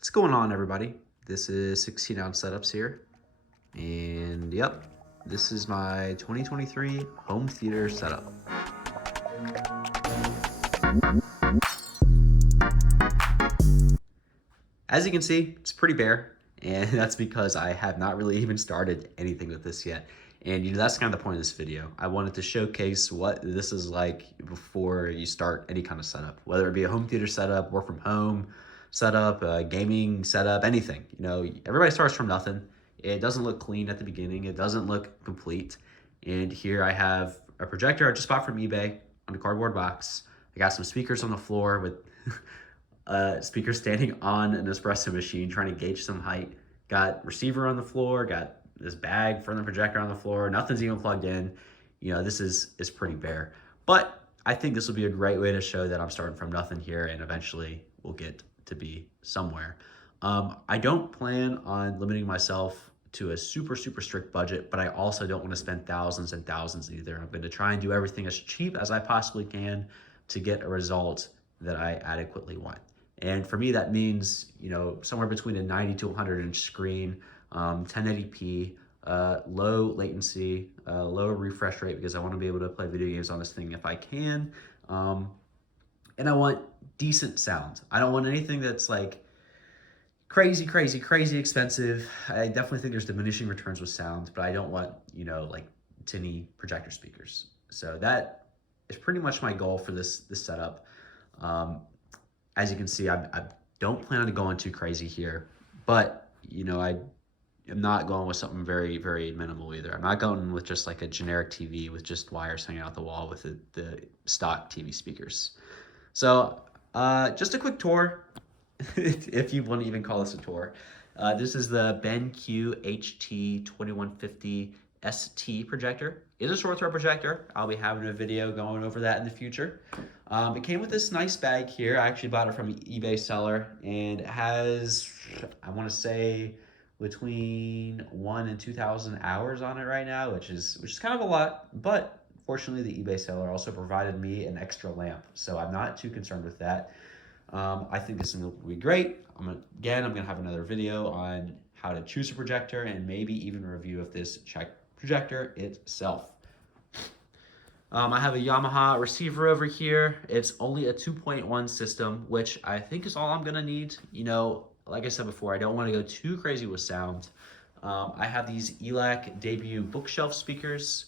What's going on, everybody? This is 16 ounce setups here, and yep, this is my 2023 home theater setup. As you can see, it's pretty bare, and that's because I have not really even started anything with this yet. And that's kind of the point of this video. I wanted to showcase what this is like before you start any kind of setup, whether it be a home theater setup, work from home setup, gaming setup, anything. Everybody starts from nothing. It doesn't look clean at the beginning. It doesn't look complete. And here I have a projector I just bought from eBay on a cardboard box. I got some speakers on the floor with speaker standing on an espresso machine trying to gauge some height. Got receiver on the floor, got this bag from the projector on the floor. Nothing's even plugged in. This is pretty bare. But I think this will be a great way to show that I'm starting from nothing here and eventually we'll get to be somewhere. I don't plan on limiting myself to a super strict budget, but I also don't want to spend thousands and thousands either. I'm going to try and do everything as cheap as I possibly can to get a result that I adequately want. And for me, that means, somewhere between a 90 to 100 inch screen, 1080p, low latency, low refresh rate, because I want to be able to play video games on this thing if I can. And I want decent sound. I don't want anything that's like crazy expensive. I definitely think there's diminishing returns with sound, but I don't want, like tinny projector speakers. So that is pretty much my goal for this setup. As you can see, I don't plan on going too crazy here, but I am not going with something very minimal either. I'm not going with just like a generic TV with just wires hanging out the wall with the stock TV speakers. So just a quick tour, if you want to even call this a tour. This is the BenQ HT2150 ST projector. It's a short throw projector. I'll be having a video going over that in the future. It came with this nice bag here. I actually bought it from an eBay seller, and it has, I want to say, between 1,000 and 2,000 hours on it right now, which is kind of a lot. But fortunately, the eBay seller also provided me an extra lamp, so I'm not too concerned with that. I think this will be great. I'm gonna have another video on how to choose a projector and maybe even a review of this projector itself. I have a Yamaha receiver over here. It's only a 2.1 system, which I think is all I'm gonna need. Like I said before, I don't want to go too crazy with sound. I have these ELAC debut bookshelf speakers.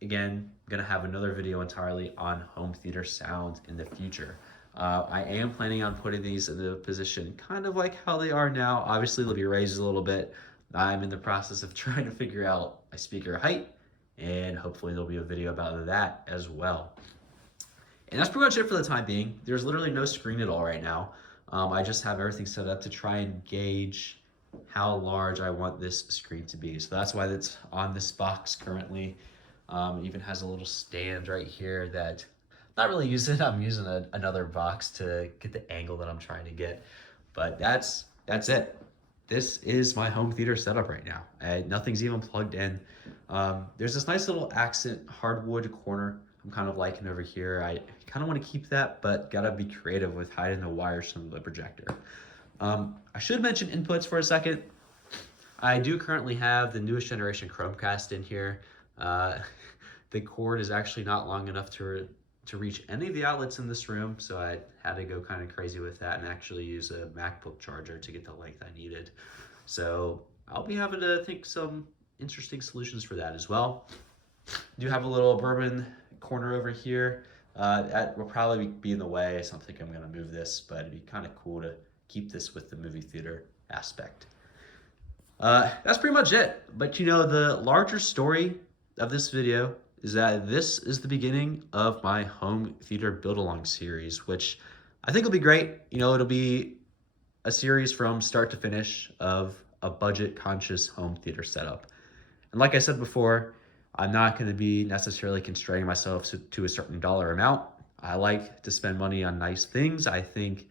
Again, I'm gonna have another video entirely on home theater sound in the future. I am planning on putting these in the position kind of like how they are now. Obviously, they'll be raised a little bit. I'm in the process of trying to figure out my speaker height, and hopefully there'll be a video about that as well. And that's pretty much it for the time being. There's literally no screen at all right now. I just have everything set up to try and gauge how large I want this screen to be. So that's why it's on this box currently. It even has a little stand right here that not really using. I'm using another box to get the angle that I'm trying to get. But that's it. This is my home theater setup right now. Nothing's even plugged in. There's this nice little accent hardwood corner I'm kind of liking over here. I kind of want to keep that, but gotta be creative with hiding the wires from the projector. I should mention inputs for a second. I do currently have the newest generation Chromecast in here. The cord is actually not long enough to reach any of the outlets in this room, so I had to go kind of crazy with that and actually use a MacBook charger to get the length I needed. So I'll be having to think some interesting solutions for that as well. Do have a little bourbon corner over here. That will probably be in the way. I don't think I'm going to move this, but it'd be kind of cool to keep this with the movie theater aspect. That's pretty much it. But the larger story of this video is that this is the beginning of my home theater build-along series, which I think will be great. It'll be a series from start to finish of a budget-conscious home theater setup. And like I said before, I'm not going to be necessarily constraining myself to a certain dollar amount. I like to spend money on nice things. I think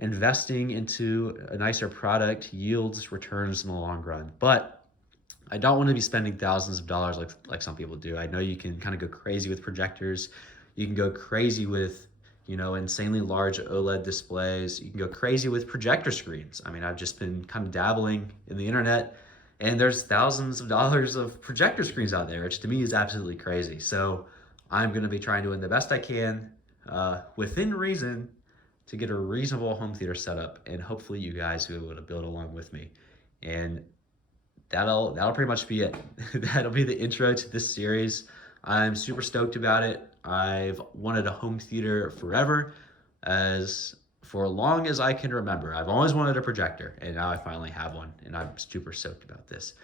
investing into a nicer product yields returns in the long run. But I don't want to be spending thousands of dollars like some people do. I know you can kind of go crazy with projectors. You can go crazy with you know, insanely large OLED displays. You can go crazy with projector screens. I mean, I've just been kind of dabbling in the internet, and there's thousands of dollars of projector screens out there, which to me is absolutely crazy. So I'm going to be trying to do the best I can within reason to get a reasonable home theater setup, and hopefully you guys will be able to build along with me. And that'll pretty much be it. That'll be the intro to this series. I'm super stoked about it. I've wanted a home theater forever, as for long as I can remember. I've always wanted a projector, and now I finally have one, and I'm super stoked about this.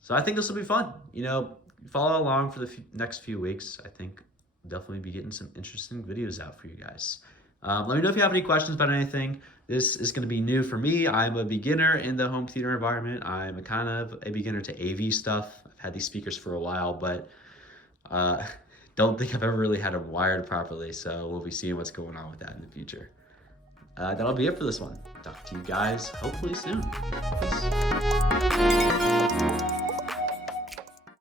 So I think this will be fun. You know, follow along for the next few weeks. I think I'll definitely be getting some interesting videos out for you guys. Let me know if you have any questions about anything. This is going to be new for me. I'm a beginner in the home theater environment. I'm a kind of a beginner to AV stuff. I've had these speakers for a while, but don't think I've ever really had them wired properly. So we'll be seeing what's going on with that in the future. That'll be it for this one. Talk to you guys hopefully soon. Peace.